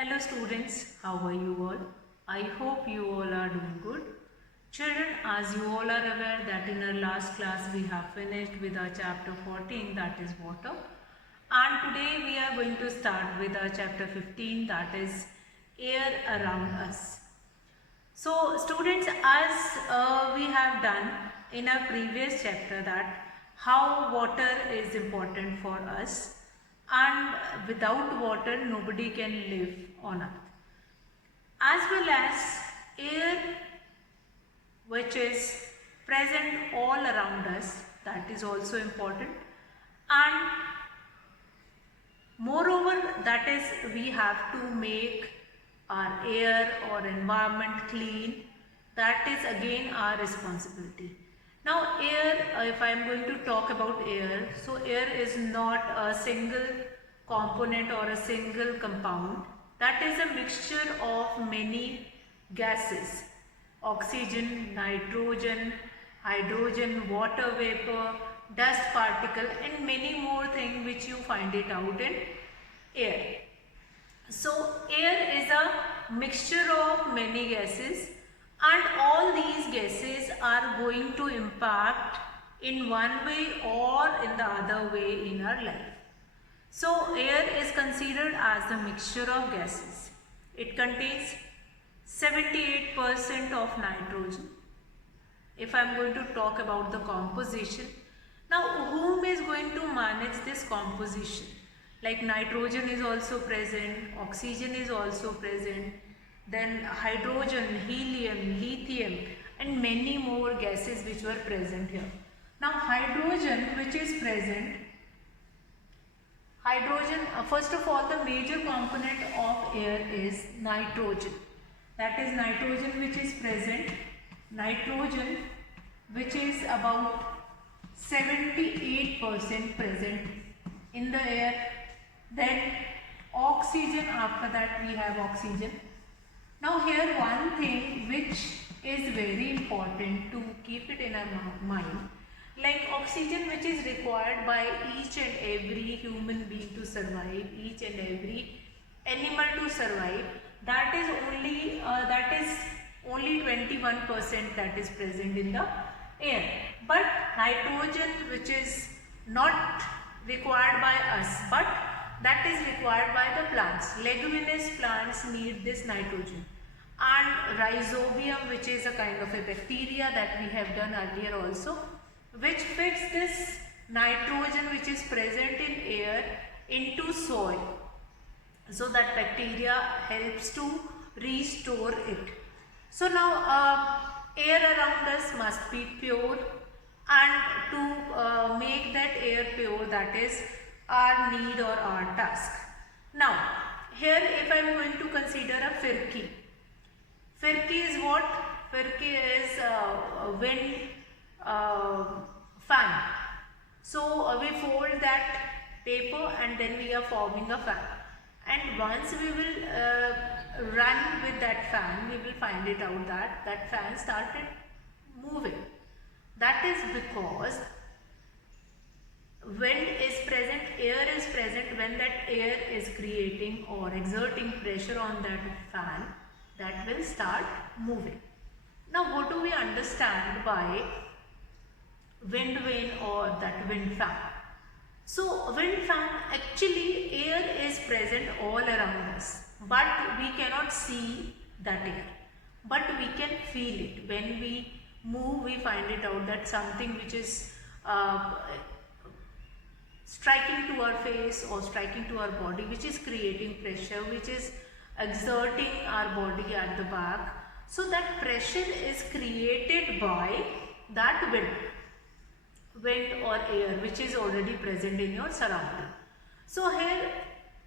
Hello students, how are you all? I hope you all are doing good. Children, as you all are aware that in our last class we have finished with our chapter 14, that is water. And today we are going to start with our chapter 15, that is air around us. So students, as we have done in our previous chapter that how water is important for us, and without water nobody can live on earth, as well as air which is present all around us, that is also important. And moreover, that is, we have to make our air or environment clean. That is again our responsibility. Now air, if I am going to talk about air, so air is not a single component or a single compound. That is a mixture of many gases: oxygen, nitrogen, hydrogen, water vapor, dust particle, and many more things which you find it out in air. So air is a mixture of many gases, and all these gases are going to impact in one way or in the other way in our life. So air is considered as the mixture of gases. It contains 78% of nitrogen. If I am going to talk about the composition, now whom is going to manage this composition? Like nitrogen is also present, oxygen is also present, then hydrogen, helium, lithium, and many more gases which were present here. Now hydrogen, which is present, hydrogen, first of all, the major component of air is nitrogen. That is nitrogen which is present, nitrogen which is about 78% present in the air. Then oxygen, after that we have oxygen. Now here one thing which is very important to keep it in our mind, like oxygen which is required by each and every human being to survive, each and every animal to survive, that is only 21% that is present in the air. But nitrogen, which is not required by us, but that is required by the plants. Leguminous plants need this nitrogen, and rhizobium, which is a kind of a bacteria that we have done earlier also, which fix this nitrogen which is present in air into soil, so that bacteria helps to restore it. So now air around us must be pure, and to make that air pure, that is our need or our task. Now here if I am going to consider a Firki. Firki is what? Firki is a wind fan. So we fold that paper and then we are forming a fan. And once we will run with that fan, we will find it out that that fan started moving. That is because wind is present, air is present. When that air is creating or exerting pressure on that fan, that will start moving. Now what do we understand by wind vane or that wind fan? So wind fan, actually air is present all around us, but we cannot see that air, but we can feel it. When we move, we find it out that something which is striking to our face or striking to our body, which is creating pressure, which is exerting our body at the back. So that pressure is created by that wind or air which is already present in your surrounding. So here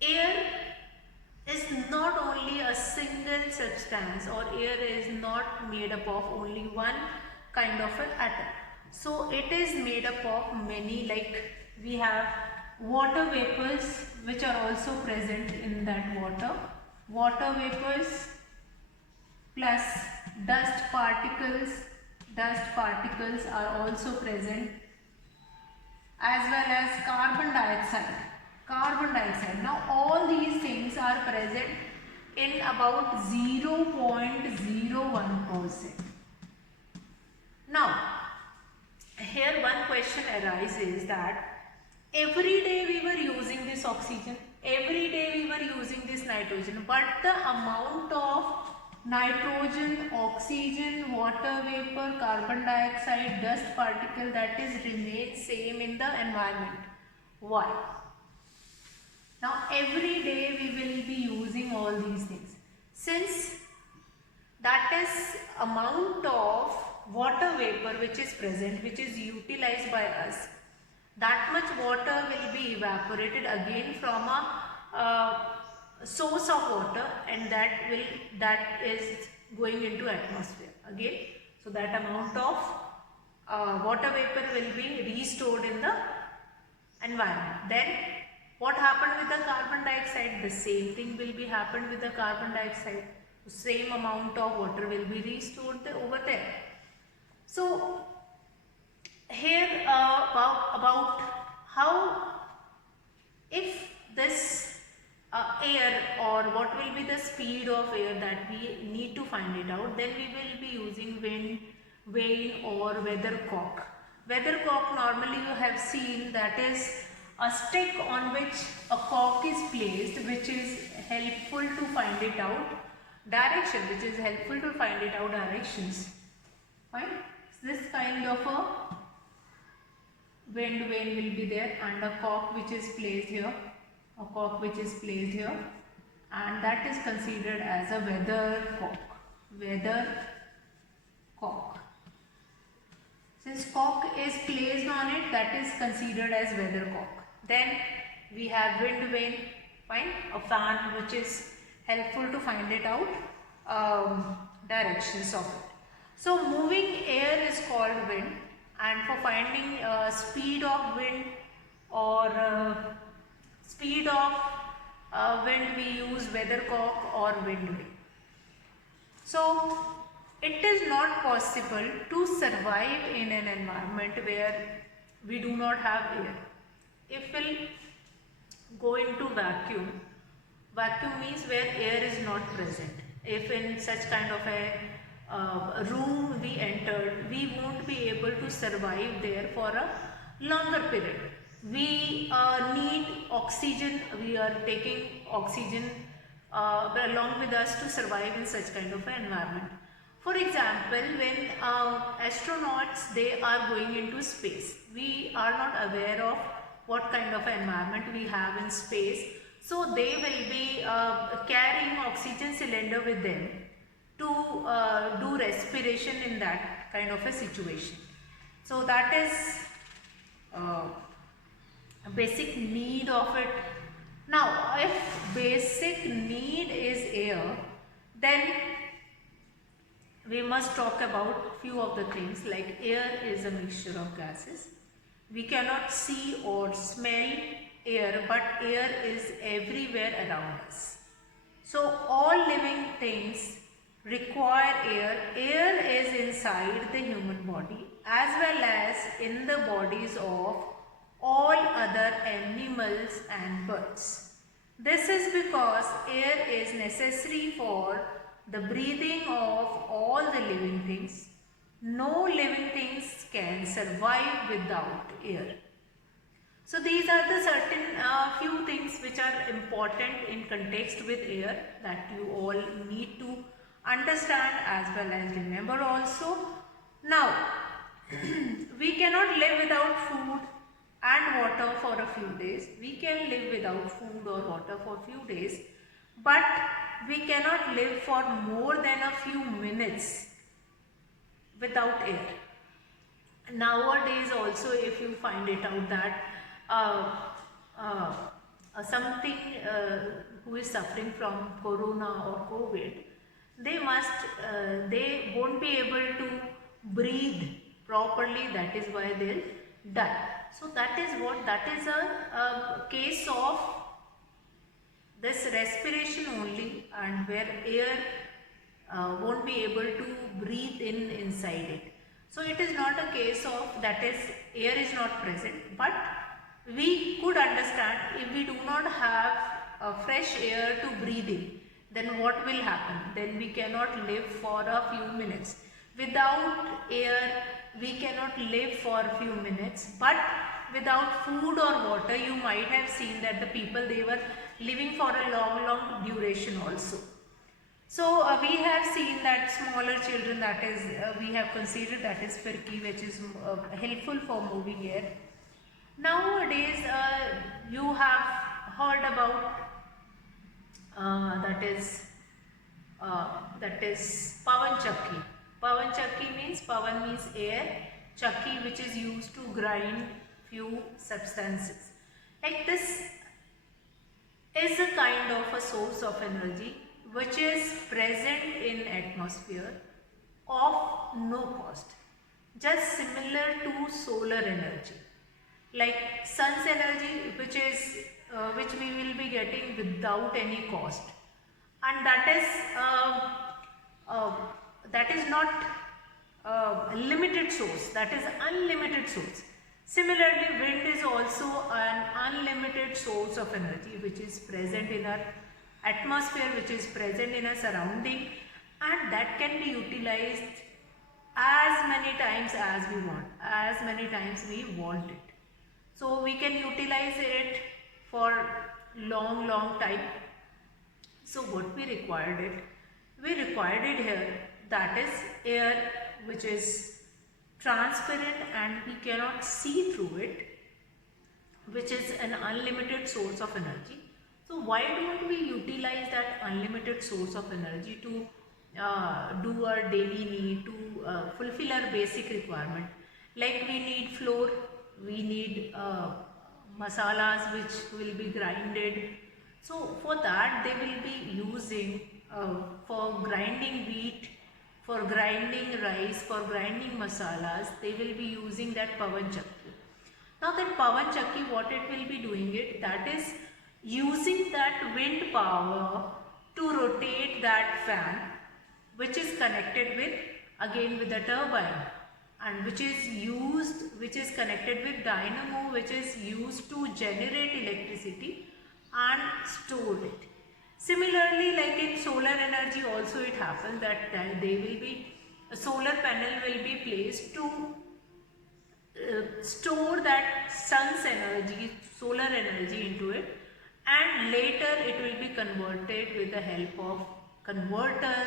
air is not only a single substance, or air is not made up of only one kind of an atom. So it is made up of many, like we have water vapors which are also present in that water. Water vapors plus dust particles are also present, as well as carbon dioxide. Now all these things are present in about 0.01%. Now, here one question arises that every day we were using this oxygen, every day we were using this nitrogen, but the amount of nitrogen, oxygen, water vapor, carbon dioxide, dust particle that is remains same in the environment. Why? Now every day we will be using all these things. Since that is amount of water vapor which is present, which is utilized by us, that much water will be evaporated again from a source of water, and that is going into atmosphere again. So that amount of water vapor will be restored in the environment. Then what happened with the carbon dioxide? The same thing will be happened with the carbon dioxide. The same amount of water will be restored over there. So here about how, if this air, or what will be the speed of air that we need to find it out, then we will be using wind vane or weathercock. Weathercock, normally you have seen, that is a stick on which a cock is placed, which is helpful to find it out direction, which is helpful to find it out directions. Fine. This kind of a wind vane will be there, and a cock which is placed here, a cock which is placed here, and that is considered as a weathercock. Weathercock. Since cock is placed on it, that is considered as weathercock. Then we have wind vane, fine, a fan which is helpful to find it out directions of it. So moving air is called wind, and for finding speed of wind or speed of wind, we use weathercock or wind vane. So it is not possible to survive in an environment where we do not have air. If we'll go into vacuum means where air is not present. If in such kind of a room we entered, we won't be able to survive there for a longer period. We need oxygen, we are taking oxygen along with us to survive in such kind of an environment. For example, when astronauts, they are going into space, we are not aware of what kind of environment we have in space. So they will be carrying oxygen cylinder with them to do respiration in that kind of a situation. So that is a basic need of it. Now, if basic need is air, then we must talk about few of the things, like air is a mixture of gases. We cannot see or smell air, but air is everywhere around us. So all living things require air. Air is inside the human body as well as in the bodies of all other animals and birds. This is because air is necessary for the breathing of all the living things. No living things can survive without air. So these are the certain few things which are important in context with air that you all need to understand as well as remember also. Now, we cannot live without food and water for a few days. We can live without food or water for a few days, but we cannot live for more than a few minutes without air. Nowadays also, if you find it out that something who is suffering from corona or COVID, they won't be able to breathe properly. That is why they'll die. So that is a case of this respiration only, and where air won't be able to breathe inside it. So it is not a case of that is air is not present, but we could understand if we do not have fresh air to breathe in, then what will happen? Then we cannot live for a few minutes. Without air, we cannot live for a few minutes. But without food or water, you might have seen that the people, they were living for a long duration also. So we have seen that smaller children, that is, we have considered that is Firki, which is helpful for moving air. Nowadays, you have heard about that is Pawan Chakki. Pawan Chakki means, Pawan means air, Chakki which is used to grind few substances. Like this is a kind of a source of energy which is present in atmosphere of no cost, just similar to solar energy, like sun's energy, which we will be getting without any cost, and that is not a limited source, that is unlimited source. Similarly, wind is also an unlimited source of energy which is present in our atmosphere, which is present in our surrounding, and that can be utilized as many times as we want, as many times we want it. So we can utilize it for long time. So what we required it here, that is air which is transparent and we cannot see through it, which is an unlimited source of energy. So why don't we utilize that unlimited source of energy to do our daily need, to fulfill our basic requirement? Like we need flour, we need masalas which will be grinded. So for that they will be using for grinding wheat, for grinding rice, for grinding masalas, they will be using that Pawan Chakki. Now that Pawan Chakki, what it will be doing it, that is using that wind power to rotate that fan, which is connected with, again with the turbine, and which is connected with dynamo, which is used to generate electricity and store it. Similarly, like in solar energy also it happens that a solar panel will be placed to store that sun's energy, solar energy into it, and later it will be converted with the help of converter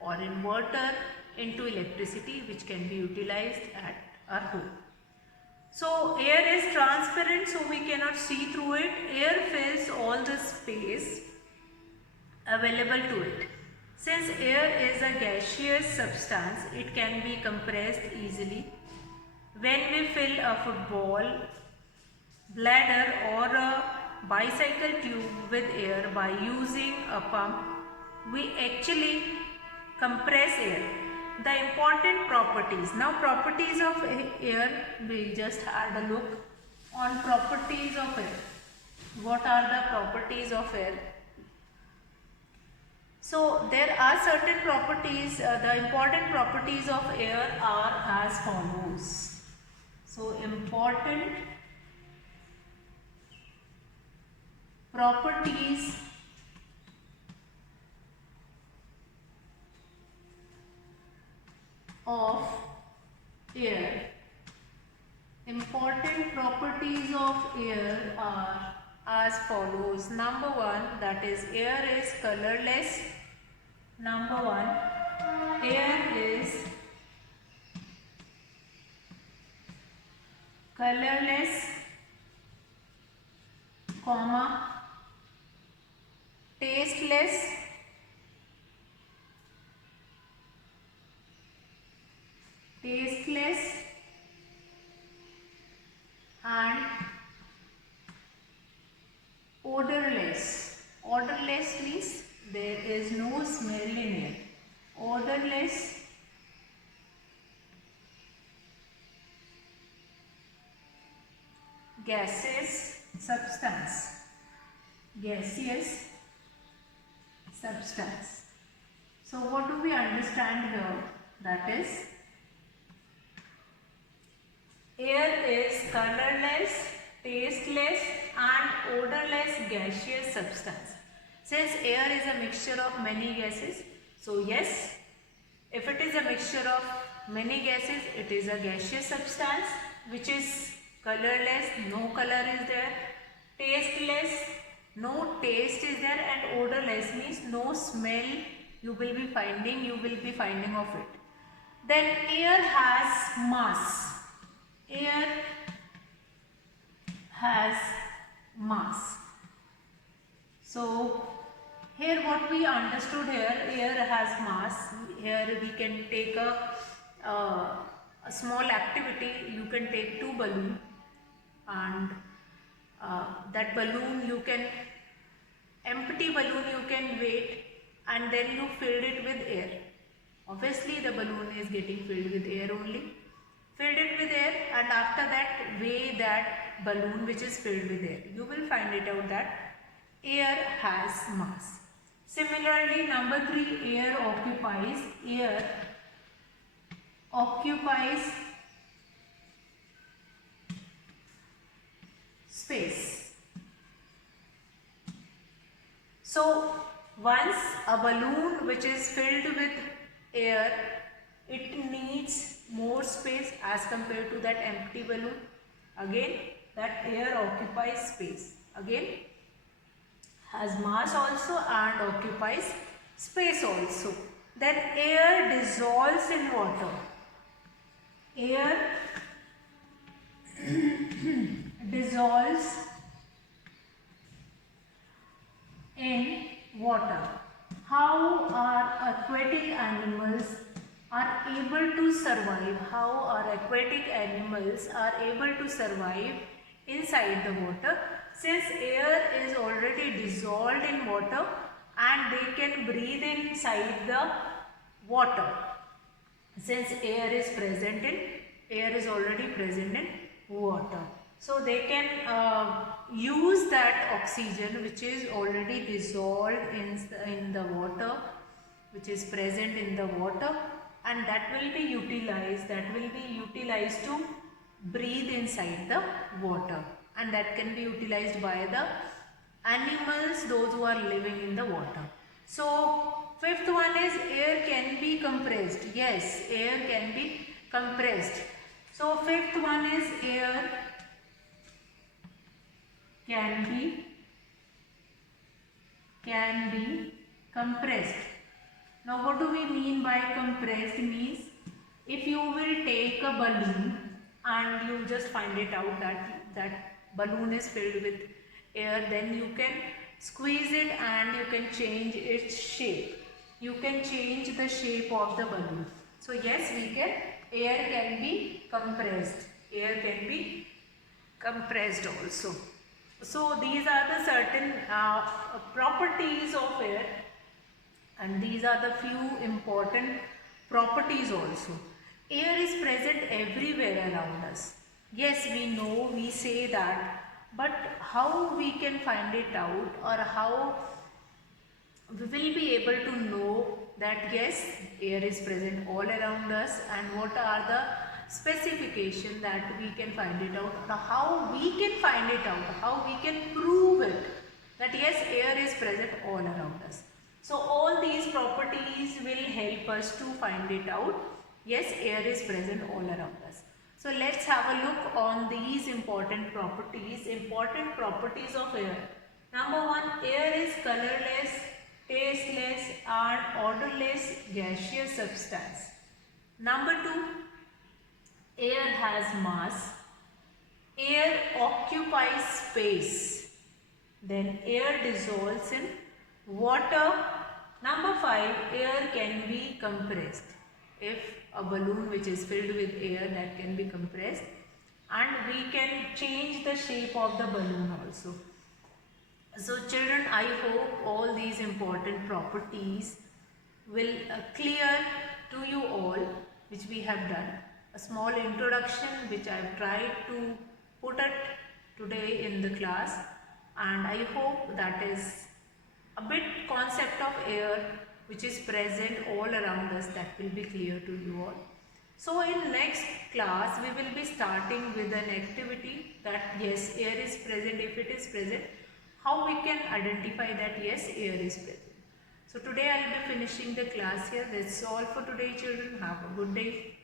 or inverter into electricity, which can be utilized at our home. So air is transparent, so we cannot see through it. Air fills all the space available to it. Since air is a gaseous substance, it can be compressed easily. When we fill a football, bladder or a bicycle tube with air by using a pump, we actually compress air. The important properties. Now properties of air, we just had a look on properties of air. What are the properties of air? So there are certain properties, the important properties of air are as follows. So important properties of air. Important properties of air are as follows. Number one, that is air is colorless. Number one, air is colorless, comma, tasteless, and odorless. Odorless means there is no smell in it. Odorless, gaseous substance. Gaseous substance. So what do we understand here? That is, air is colorless, tasteless and odorless gaseous substance. Since air is a mixture of many gases, so yes, if it is a mixture of many gases, it is a gaseous substance which is colorless, no color is there, tasteless, no taste is there, and odorless means no smell you will be finding of it. Then air has mass. Air has mass. So here what we understood here, air has mass. Here we can take a small activity. You can take two balloons, and that balloon you can, empty balloon you can weight, and then you filled it with air. Obviously the balloon is getting filled with air only. Filled it with air, and after that weigh that balloon which is filled with air. You will find it out that air has mass. Similarly, number 3, air occupies space. So once a balloon which is filled with air, it needs more space as compared to that empty balloon. Again, that air occupies space. Again, has mass also and occupies space also. Then air dissolves in water. Air dissolves in water. How are aquatic animals are able to survive? How are aquatic animals are able to survive inside the water? Since air is already dissolved in water and they can breathe inside the water. Since air is already present in water. So they can use that oxygen which is already dissolved in the water, which is present in the water, and that will be utilized to breathe inside the water, and that can be utilized by the animals, those who are living in the water. So fifth one is air can be compressed. Yes, air can be compressed. So fifth one is air can be compressed. Now what do we mean by compressed? Means if you will take a balloon and you just find it out that balloon is filled with air, then you can squeeze it and you can change its shape. You can change the shape of the balloon. So yes, air can be compressed. Air can be compressed also. So these are the certain properties of air, and these are the few important properties also. Air is present everywhere around us. Yes, we know, we say that, but how we can find it out, or how we will be able to know that yes, air is present all around us, and what are the specification that we can find it out, or how we can find it out, how we can prove it that yes, air is present all around us. So all these properties will help us to find it out. Yes, air is present all around us. So let's have a look on these important properties of air. Number 1, air is colorless, tasteless and odorless gaseous substance. Number 2, air has mass. Air occupies space. Then air dissolves in water. Number 5, air can be compressed. If a balloon which is filled with air, that can be compressed, and we can change the shape of the balloon also. So children, I hope all these important properties will clear to you all, which we have done. A small introduction which I have tried to put it today in the class, and I hope that is a bit concept of air which is present all around us, that will be clear to you all. So in next class we will be starting with an activity that yes, air is present. If it is present, how we can identify that yes, air is present. So today I will be finishing the class here. That's all for today, children. Have a good day.